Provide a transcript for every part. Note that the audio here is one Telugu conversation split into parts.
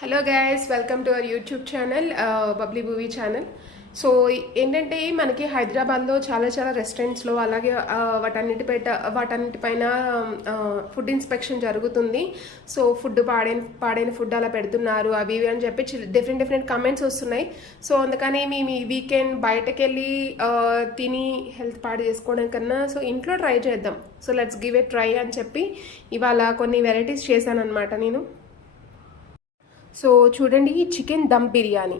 Hello guys, welcome to our YouTube channel bubbly movie channel. So ఏంటంటే మనకి హైదరాబాద్లో చాలా రెస్టారెంట్స్లో అలాగే వాటన్నిటిపైన ఫుడ్ ఇన్స్పెక్షన్ జరుగుతుంది. సో ఫుడ్ పాడైన ఫుడ్ అలా పెడుతున్నారు అవి ఇవి అని చెప్పి డిఫరెంట్ కమెంట్స్ వస్తున్నాయి. సో అందుకని మేము ఈ వీకెండ్ బయటకు వెళ్ళి తిని హెల్త్ పాడు చేసుకోవడం కన్నా సో ఇంట్లో ట్రై చేద్దాం. So let's give a try అని చెప్పి ఇవాళ కొన్ని వెరైటీస్ చేశాను అనమాట నేను. సో చూడండి, చికెన్ దమ్ బిర్యానీ.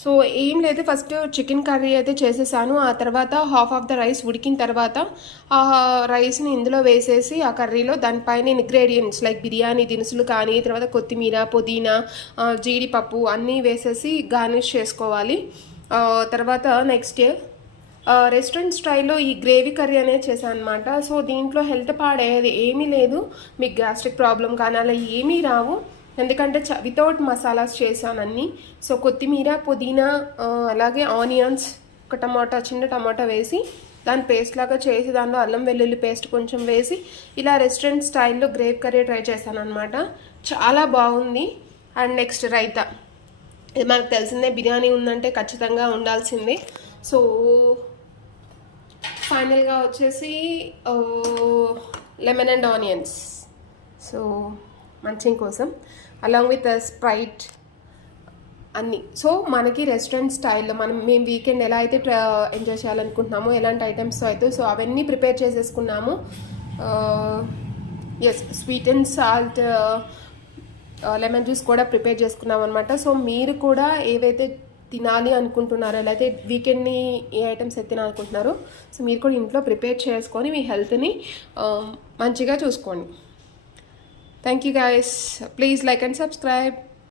సో ఏం లేదు, ఫస్ట్ చికెన్ కర్రీ అయితే చేసేసాను. ఆ తర్వాత హాఫ్ ఆఫ్ ద రైస్ ఉడికిన తర్వాత ఆ రైస్ని ఇందులో వేసేసి ఆ కర్రీలో దానిపైన ఇంగ్రీడియంట్స్ లైక్ బిర్యానీ దినుసులు కానీ తర్వాత కొత్తిమీర, పుదీనా, జీడిపప్పు అన్నీ వేసేసి గార్నిష్ చేసుకోవాలి. తర్వాత నెక్స్ట్ రెస్టారెంట్ స్టైల్లో ఈ గ్రేవీ కర్రీ అనేది చేశాను అనమాట. సో దీంట్లో హెల్త్ పాడేది ఏమీ లేదు, మీకు గ్యాస్ట్రిక్ ప్రాబ్లం కానీ అలా ఏమీ రావు, ఎందుకంటే వితౌట్ మసాలాస్ చేశాను అన్నీ. సో కొత్తిమీర, పుదీనా, అలాగే ఆనియన్స్, ఒక చిన్న టమాటా వేసి దాని పేస్ట్ లాగా చేసి దానిలో అల్లం వెల్లుల్లి పేస్ట్ కొంచెం వేసి ఇలా రెస్టారెంట్ స్టైల్లో గ్రేవీ కర్రీ ట్రై చేశాను అనమాట. చాలా బాగుంది. అండ్ నెక్స్ట్ రైతా, ఇది మనకు తెలిసిందే, బిర్యానీ ఉందంటే ఖచ్చితంగా ఉండాల్సిందే. సో ఫైనల్గా వచ్చేసి lemon and onions, so munching కోసం అలాంగ్ విత్ స్ప్రైట్ అన్నీ. సో మనకి రెస్టారెంట్ స్టైల్లో మేము వీకెండ్ ఎలా అయితే ఎంజాయ్ చేయాలనుకుంటున్నామో, ఎలాంటి ఐటమ్స్ అయితే సో అవన్నీ ప్రిపేర్ చేసేసుకున్నాము. Yes, sweet and salt lemon juice కూడా ప్రిపేర్ చేసుకున్నాం అనమాట. సో మీరు కూడా ఏవైతే తినాలి అనుకుంటున్నారో, ఎలా అయితే వీకెండ్ని ఏ ఐటమ్స్ అయితే తినాలనుకుంటున్నారో సో మీరు కూడా ఇంట్లో ప్రిపేర్ చేసుకొని మీ హెల్త్ని మంచిగా చూసుకోండి. Thank you guys. Please like and subscribe.